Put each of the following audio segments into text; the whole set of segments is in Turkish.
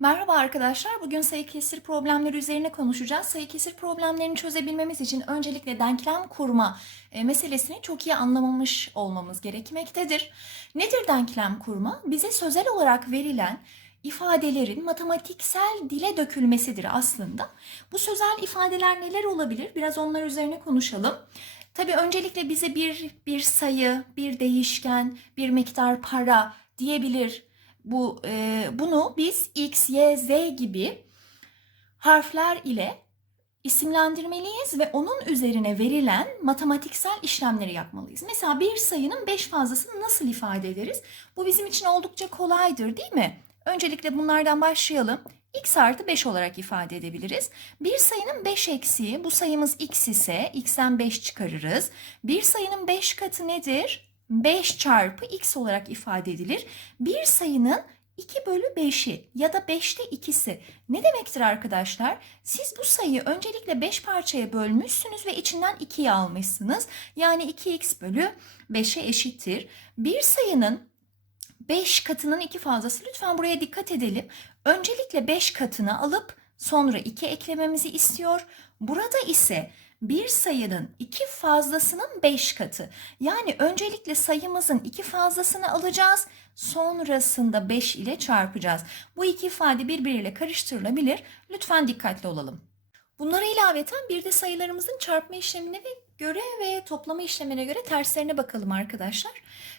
Merhaba arkadaşlar. Bugün sayı kesir problemleri üzerine konuşacağız. Sayı kesir problemlerini çözebilmemiz için öncelikle denklem kurma e, meselesini çok iyi anlamamış olmamız gerekmektedir. Nedir denklem kurma? Bize sözel olarak verilen ifadelerin matematiksel dile dökülmesidir aslında. Bu sözel ifadeler neler olabilir? Biraz onlar üzerine konuşalım. Tabii öncelikle bize bir bir sayı, bir değişken, bir miktar para diyebilir bu e, bunu biz x, y, z gibi harfler ile isimlendirmeliyiz ve onun üzerine verilen matematiksel işlemleri yapmalıyız. Mesela bir sayının 5 fazlasını nasıl ifade ederiz? Bu bizim için oldukça kolaydır değil mi? Öncelikle bunlardan başlayalım. x artı 5 olarak ifade edebiliriz. Bir sayının 5 eksiği, bu sayımız x ise x'ten 5 çıkarırız. Bir sayının 5 katı nedir? 5 çarpı x olarak ifade edilir. Bir sayının 2 bölü 5'i ya da 5'te ikisi ne demektir arkadaşlar? Siz bu sayıyı öncelikle 5 parçaya bölmüşsünüz ve içinden 2'yi almışsınız. Yani 2x bölü 5'e eşittir. Bir sayının 5 katının 2 fazlası lütfen buraya dikkat edelim. Öncelikle 5 katını alıp sonra 2 eklememizi istiyor. Burada ise bir sayının iki fazlasının 5 katı. Yani öncelikle sayımızın iki fazlasını alacağız. Sonrasında 5 ile çarpacağız. Bu iki ifade birbiriyle karıştırılabilir. Lütfen dikkatli olalım. Bunlara ilaveten bir de sayılarımızın çarpma işlemine ve göre ve toplama işlemine göre terslerine bakalım arkadaşlar.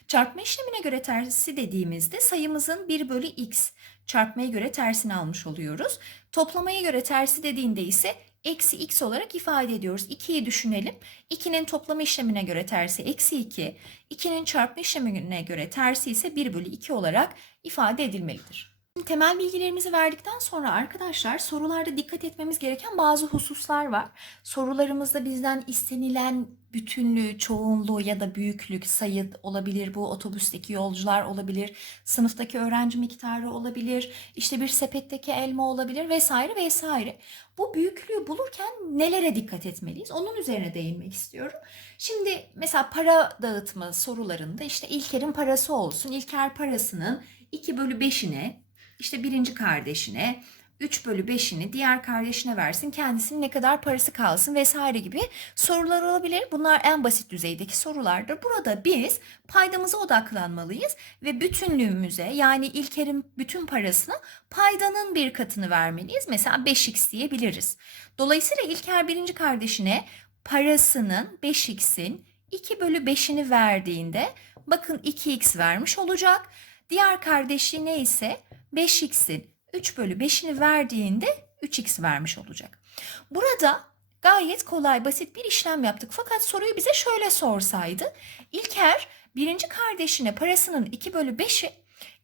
Çarpma işlemine göre tersi dediğimizde sayımızın 1 bölü x çarpmaya göre tersini almış oluyoruz. Toplamaya göre tersi dediğinde ise eksi x olarak ifade ediyoruz. 2'yi düşünelim. 2'nin toplama işlemine göre tersi eksi 2. 2'nin çarpma işlemine göre tersi ise 1 bölü 2 olarak ifade edilmelidir. Temel bilgilerimizi verdikten sonra arkadaşlar sorularda dikkat etmemiz gereken bazı hususlar var. Sorularımızda bizden istenilen bütünlüğü, çoğunluğu ya da büyüklük, sayı olabilir. Bu otobüsteki yolcular olabilir, sınıftaki öğrenci miktarı olabilir, işte bir sepetteki elma olabilir vesaire vesaire. Bu büyüklüğü bulurken nelere dikkat etmeliyiz? Onun üzerine değinmek istiyorum. Şimdi mesela para dağıtma sorularında işte İlker'in parası olsun. İlker parasının 2 bölü 5'ine işte birinci kardeşine 3 bölü 5'ini diğer kardeşine versin. Kendisinin ne kadar parası kalsın vesaire gibi sorular olabilir. Bunlar en basit düzeydeki sorulardır. Burada biz paydamıza odaklanmalıyız ve bütünlüğümüze yani İlker'in bütün parasına paydanın bir katını vermeliyiz. Mesela 5x diyebiliriz. Dolayısıyla İlker birinci kardeşine parasının 5x'in 2 bölü 5'ini verdiğinde bakın 2x vermiş olacak. Diğer kardeşine ise 5x'in 3 bölü 5'ini verdiğinde 3x vermiş olacak. Burada gayet kolay basit bir işlem yaptık. Fakat soruyu bize şöyle sorsaydı. İlker birinci kardeşine parasının 2 bölü 5'i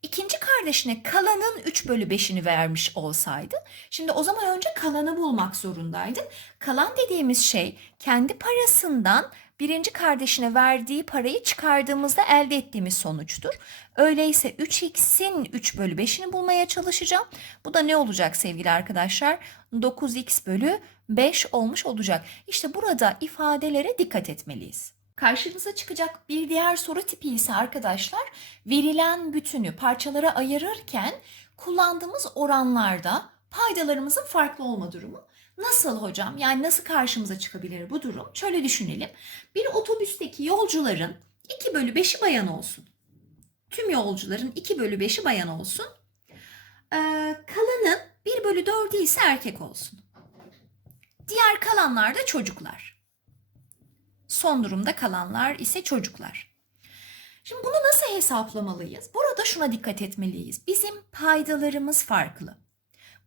ikinci kardeşine kalanın 3 bölü 5'ini vermiş olsaydı. Şimdi o zaman önce kalanı bulmak zorundaydı. Kalan dediğimiz şey kendi parasından birinci kardeşine verdiği parayı çıkardığımızda elde ettiğimiz sonuçtur. Öyleyse 3x'in 3 bölü 5'ini bulmaya çalışacağım. Bu da ne olacak sevgili arkadaşlar? 9x bölü 5 olmuş olacak. İşte burada ifadelere dikkat etmeliyiz. Karşınıza çıkacak bir diğer soru tipi ise arkadaşlar verilen bütünü parçalara ayırırken kullandığımız oranlarda paydalarımızın farklı olma durumu. Nasıl hocam? Yani nasıl karşımıza çıkabilir bu durum? Şöyle düşünelim. Bir otobüsteki yolcuların 2 bölü 5'i bayan olsun. Tüm yolcuların 2 bölü 5'i bayan olsun. Ee, kalanın 1 bölü 4'ü ise erkek olsun. Diğer kalanlar da çocuklar. Son durumda kalanlar ise çocuklar. Şimdi bunu nasıl hesaplamalıyız? Burada şuna dikkat etmeliyiz. Bizim paydalarımız farklı.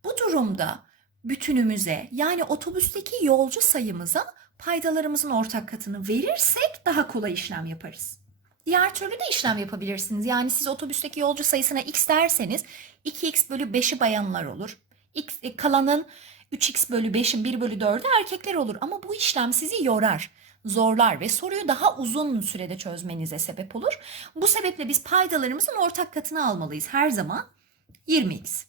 Bu durumda bütünümüze yani otobüsteki yolcu sayımıza paydalarımızın ortak katını verirsek daha kolay işlem yaparız. Diğer türlü de işlem yapabilirsiniz. Yani siz otobüsteki yolcu sayısına x derseniz 2x bölü 5'i bayanlar olur. X, e, kalanın 3x bölü 5'in 1 bölü 4'ü erkekler olur. Ama bu işlem sizi yorar, zorlar ve soruyu daha uzun sürede çözmenize sebep olur. Bu sebeple biz paydalarımızın ortak katını almalıyız her zaman 20x.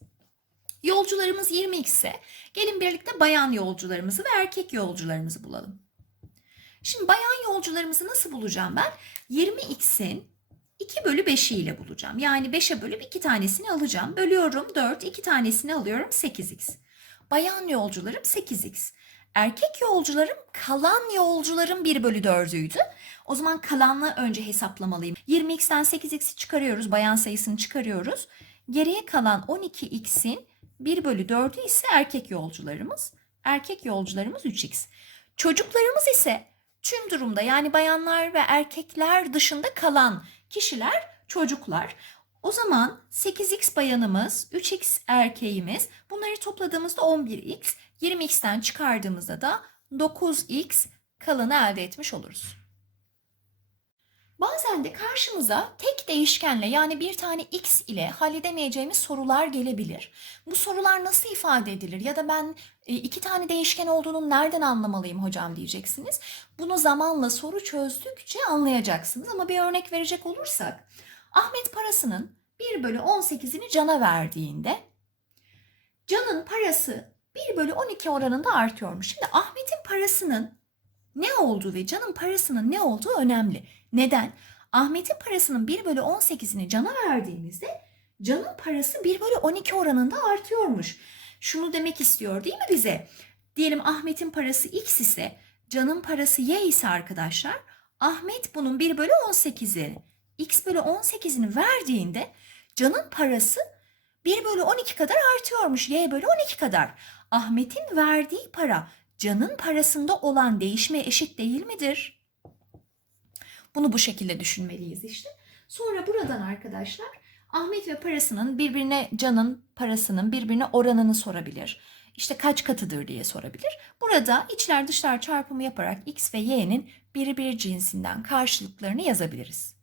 Yolcularımız 20x ise gelin birlikte bayan yolcularımızı ve erkek yolcularımızı bulalım. Şimdi bayan yolcularımızı nasıl bulacağım ben? 20x'in 2 bölü 5'i ile bulacağım. Yani 5'e bölüp 2 tanesini alacağım. Bölüyorum 4, 2 tanesini alıyorum 8x. Bayan yolcularım 8x. Erkek yolcularım kalan yolcuların 1 bölü 4'üydü. O zaman kalanla önce hesaplamalıyım. 20x'ten 8x'i çıkarıyoruz. Bayan sayısını çıkarıyoruz. Geriye kalan 12x'in 1 bölü 4'ü ise erkek yolcularımız. Erkek yolcularımız 3x. Çocuklarımız ise tüm durumda yani bayanlar ve erkekler dışında kalan kişiler çocuklar. O zaman 8x bayanımız, 3x erkeğimiz bunları topladığımızda 11x, 20x'ten çıkardığımızda da 9x kalanı elde etmiş oluruz. Bazen de karşımıza tek değişkenle yani bir tane x ile halledemeyeceğimiz sorular gelebilir. Bu sorular nasıl ifade edilir ya da ben e, iki tane değişken olduğunu nereden anlamalıyım hocam diyeceksiniz. Bunu zamanla soru çözdükçe anlayacaksınız ama bir örnek verecek olursak Ahmet parasının 1 bölü 18'ini Can'a verdiğinde Can'ın parası 1 bölü 12 oranında artıyormuş. Şimdi Ahmet'in parasının ne olduğu ve Can'ın parasının ne olduğu önemli. Neden? Ahmet'in parasının 1 bölü 18'ini Can'a verdiğimizde Can'ın parası 1 bölü 12 oranında artıyormuş. Şunu demek istiyor değil mi bize? Diyelim Ahmet'in parası x ise Can'ın parası y ise arkadaşlar Ahmet bunun 1 bölü 18'i x bölü 18'ini verdiğinde Can'ın parası 1 bölü 12 kadar artıyormuş. Y bölü 12 kadar. Ahmet'in verdiği para Can'ın parasında olan değişme eşit değil midir? Bunu bu şekilde düşünmeliyiz işte. Sonra buradan arkadaşlar Ahmet ve parasının birbirine Can'ın parasının birbirine oranını sorabilir. İşte kaç katıdır diye sorabilir. Burada içler dışlar çarpımı yaparak x ve y'nin birbir cinsinden karşılıklarını yazabiliriz.